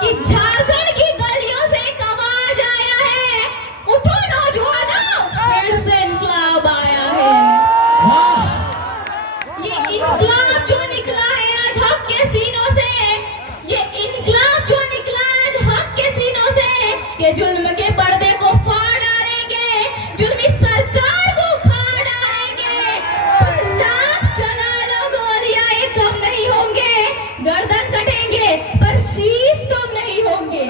कि झारखंड की गलियों से एक आवाज आया है, उठो नौजवानों, फिर से इनकलाब आया है। ये इनकलाब जो निकला है आज हक के सीनों से, ये इनकलाब जो निकला है आज हक के सीनों से, कि जुल्म के पर्दे को फाड़ डालेंगे, जुल्मी सरकार को उखाड़ डालेंगे। तुम लाख चला लो गोलियां, ये कम नहीं होंगे, गर्दन कटेंगे पर शीश कम नहीं होंगे।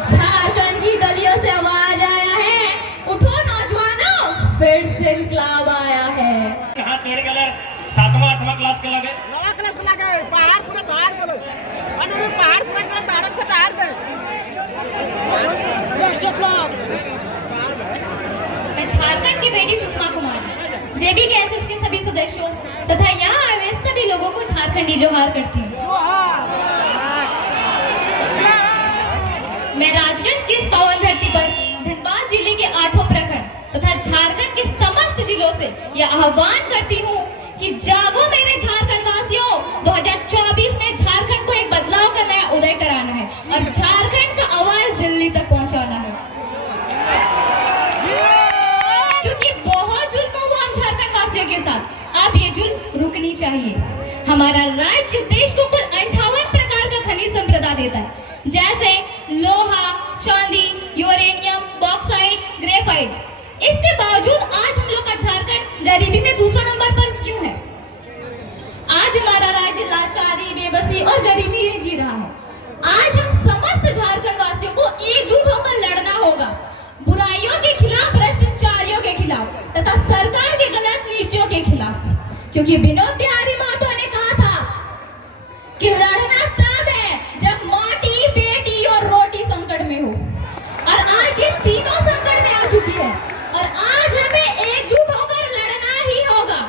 झारखंड की गलियों से आवाज आया है, उठो नौजवानों, फिर से इनकलाब आया है। कहाँ चढ़ गए? 7वां 8वां क्लास के लगे, नवा क्लास के लगे, पहाड़ पूरा धार बोलो, अनु पहाड़ पूरा के धारक से धार दे। मैं झारखंड की बेटी सुषमा कुमारी, जेबी गैसेस के सभी सदस्यों तथा यहाँ आए हुए सभी लोगों को झारखंडी जोहार करती हूँ। मैं राजगंज की इस पावन धरती पर धनबाद जिले के 8 प्रखंड तथा झारखंड के समस्त जिलों से यह आह्वान करती हूँ कि जागो मेरे झारखंड वासियों, 2024 में झारखंड को एक बदलाव का नया उदय कराना है और झारखंड का आवाज दिल्ली तक पहुंचाना है, क्योंकि बहुत जुल्म हुआ हम झारखंड वासियों के साथ। अब ये जुल्म रुकनी चाहिए। हमारा राज्य देश को कुल 58 प्रकार का खनिज संपदा देता है, जैसे लोहा, चांदी, यूरेनियम, बॉक्साइट, ग्रेफाइट। इसके बावजूद आज हम लोग का झारखंड गरीबी में दूसरा नंबर पर क्यों है? आज हमारा राज्य लाचारी, बेबसी और गरीबी में जी रहा है। आज हम समस्त झारखंड वासियों को एकजुट होकर लड़ना होगा, बुराइयों के खिलाफ, भ्रष्टाचारियों के खिलाफ तथा सरकार की गलत नीतियों के खिलाफ, क्योंकि विनोद बिहारी महतो ने कहा था कि लड़ना तब है जब माटी, बेटी और रोटी संकट में हो, और आज ये तीनों संकट में आ चुकी है और आज हमें एकजुट होकर लड़ना ही होगा।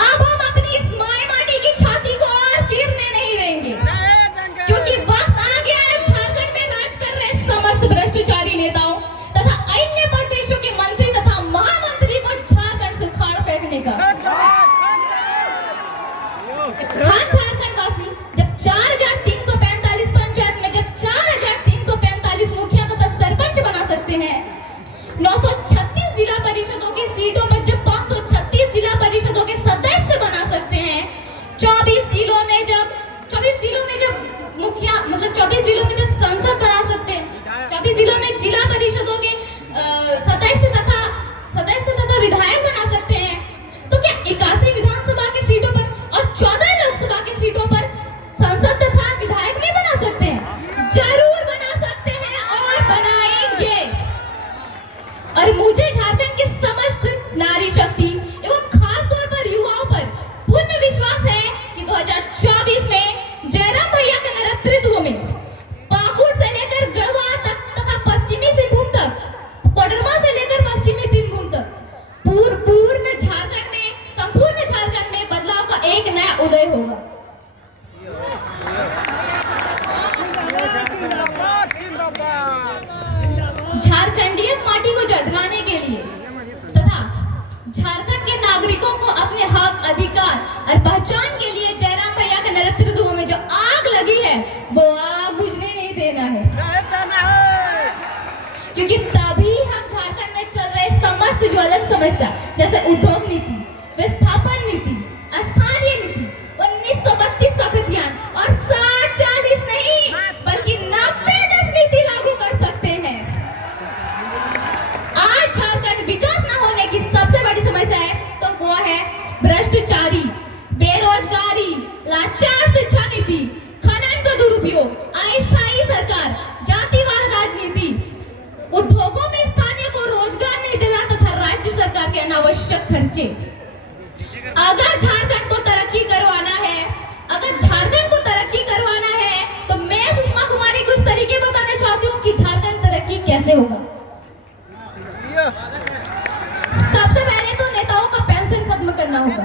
अब हम अपनी इस माई माटी की छाती को और चीरने नहीं देंगे, क्योंकि वक्त आ गया है झारखंड में राज कर रहे समस्त भ्रष्टाचारी नेताओं तथा अन्य प्रदेशों के मंत्री तथा महामंत्री को झारखंड से उखाड़ फेंकने का। हम झारखंड वासी जब 4,345 पंचायत में जब 4,345 मुखिया तथा सरपंच बना सकते हैं, 936 जिला परिषदों की सीटों पर जब 536 जिला परिषदों के सदस्य बना सकते हैं, 24 जिलों में जब मुखिया मतलब 24 जिलों में जब संसद बना सकते हैं, 24 जिलों में जिला परिषदों के सदस्य तथा विधायक बना सकते हैं, तो क्या 81 विधानसभा की सीटों पर और 14 लोकसभा की सीटों पर संसद तथा विधायक नहीं बना सकते हैं? जरूर बना सकते हैं और बनाएंगे। और मुझे झारखंड की समस्त नारी शक्ति एवं खास तौर पर युवाओं पर पूर्ण विश्वास है कि 2024 में जयराम भैया के नेतृत्व में पाकुड़ से लेकर गढ़वा तक तथा पश्चिमी सिंहभूम तक, कोडरमा से लेकर पश्चिमी सिंहभूम तक संपूर्ण झारखंड में बदलाव का एक नया उदय होगा। झारखंडीय माटी को जगाने के लिए तथा झारखंड के नागरिकों को अपने हक, अधिकार और पहचान के लिए जयराम भैया के नेतृत्व में जो आग लगी है वो आग बुझने नहीं देना है, क्योंकि तभी हम झारखंड में चल रहे समस्त ज्वलंत समस्या जैसे उद्योग नीति, विस्थापन नीति, स्थानीय नीति, 1932 का खतियान और 60-40 नहीं बल्कि 90-10 नीति लागू कर सकते हैं। आज झारखंड विकास न होने की सबसे बड़ी समस्या है तो वो है भ्रष्टाचारी, बेरोजगारी, लाचार शिक्षा नीति, खनन का दुरुपयोग, अस्थायी सरकार, जातिवाद राजनीति, उद्योगों में स्थानीय को रोजगार नहीं देना तथा राज्य सरकार के अनावश्यक खर्चे। अगर झारखंड को तरक्की करवाना है तो मैं सुषमा कुमारी को इस तरीके बताना चाहती हूँ कि झारखंड तरक्की कैसे होगा। सबसे पहले तो नेताओं का पेंशन खत्म करना होगा,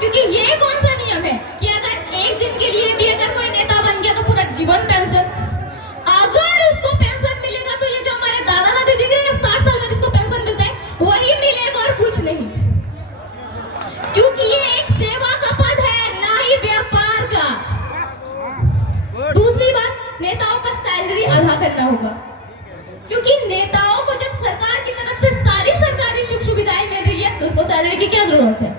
क्योंकि ये कौन सा नियम है कि अगर एक दिन के लिए भी अगर कोई नेता बन गया तो पूरा जीवन पेंशन। अगर उसको पेंशन मिलेगा तो ये जो हमारे दादा दादी दिख रहे हैं 60 साल में जिसको पेंशन मिलता है वही करना होगा, क्योंकि नेताओं को जब सरकार की तरफ से सारी सरकारी सुख सुविधाएं मिल रही है तो उसको सैलरी की क्या जरूरत है?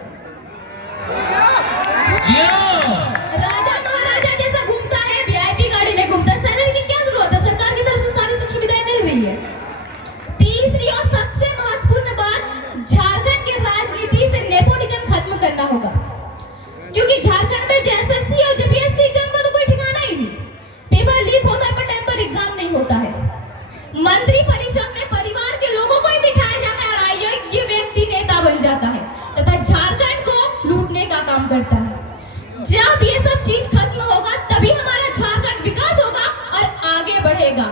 राजा महाराजा जैसा घूमता है, वीआईपी गाड़ी में घूमता है, सैलरी की क्या जरूरत है? सरकार की तरफ से सारी सुख सुविधाएं मिल रही है। तीसरी और सबसे महत्वपूर्ण बात, झारखंड की राजनीति से नेपोटिज्म खत्म करना होगा, क्योंकि झारखंड में एसएससी और जेपीएससी एग्जाम का तो कोई ठिकाना ही नहीं। पेपर लीक होता है पर टाइम पर एग्जाम नहीं होता है। मंत्री परिषद में परिवार के लोगों को ही बिठाया जाता है और अयोग्य व्यक्ति नेता बन जाता है तथा झारखंड को लूटने का काम करता है। जब ये सब चीज खत्म होगा तभी हमारा झारखंड विकास होगा और आगे बढ़ेगा।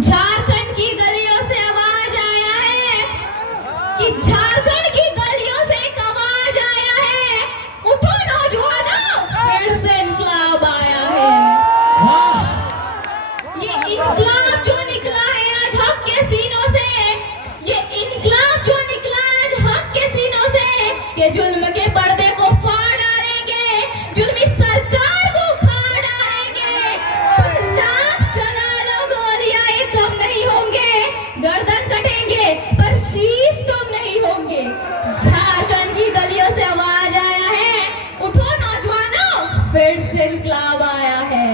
झारखंड की गलियों से आवाज आया है कि झारखंड की गलियों से एक आवाज आया है, उठो नौजवानों, फिर से इनकलाब आया है। ये इनकलाब जो निकला है आज हक के सीनों से, ये इनकलाब जो निकला है आज हक के सीनों से, कि जुल्म के पर्दे को फाड़ डालेंगे, जुल्मी सरकार को उखाड़ डालेंगे। तुम लाख चला लो गोलियां, ये कम नहीं होंगे, गर्दन कटेंगे पर शीश कम नहीं होंगे। झारखंड की गलियों से आवाज आया है, उठो नौजवानों, फिर से इनकलाब आया है।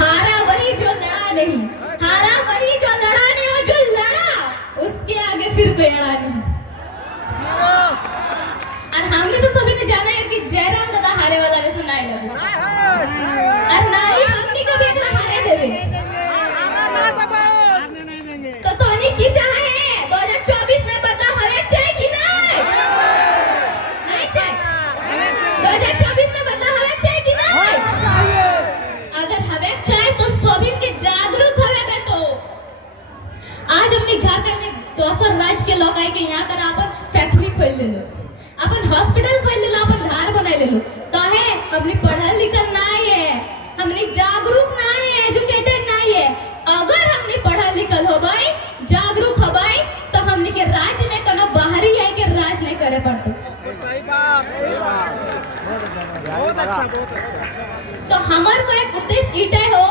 हारा वही जो लड़ा नहीं, हारा वही जो लड़ा नहीं, और जो लड़ा उसके आगे फिर कोई अड़ा नहीं। और हमने तो सभी ने जाना है कि जयराम दादा हारे वाला ने सुनाए लगो, और ना ही हमने कभी एकरा हारे देवे। तो तोनी की चाहे 2024 में बता हवे चाहे कि नहीं? नहीं चाहे। 2024 में बता हवे चाहे कि नहीं? अगर हवे चाहे तो सभी के जागरूक हवे बे। तो आज अपनी झारखंड में दोसर राज्य के लोग आए के यहाँ कर अपन फैक्ट्री खोल ले लो, अपन हॉस्पिटल खोल ले लो, अपन घर बना ले लो। काहे? हमने पढ़ल लिखल नहीं है, हमने जागरूक नहीं है, एजुकेटेड नहीं है। अगर हमने पढ़ल लिखल हो भाई, जागरूक हो भाई, तो हमने के राज्य में कोनो बाहरी आए के राज नहीं करे पड़ते। सही बात, सही बात। बहुत अच्छा, बहुत अच्छा। तो हमार को एक उद्देश्य इटे हो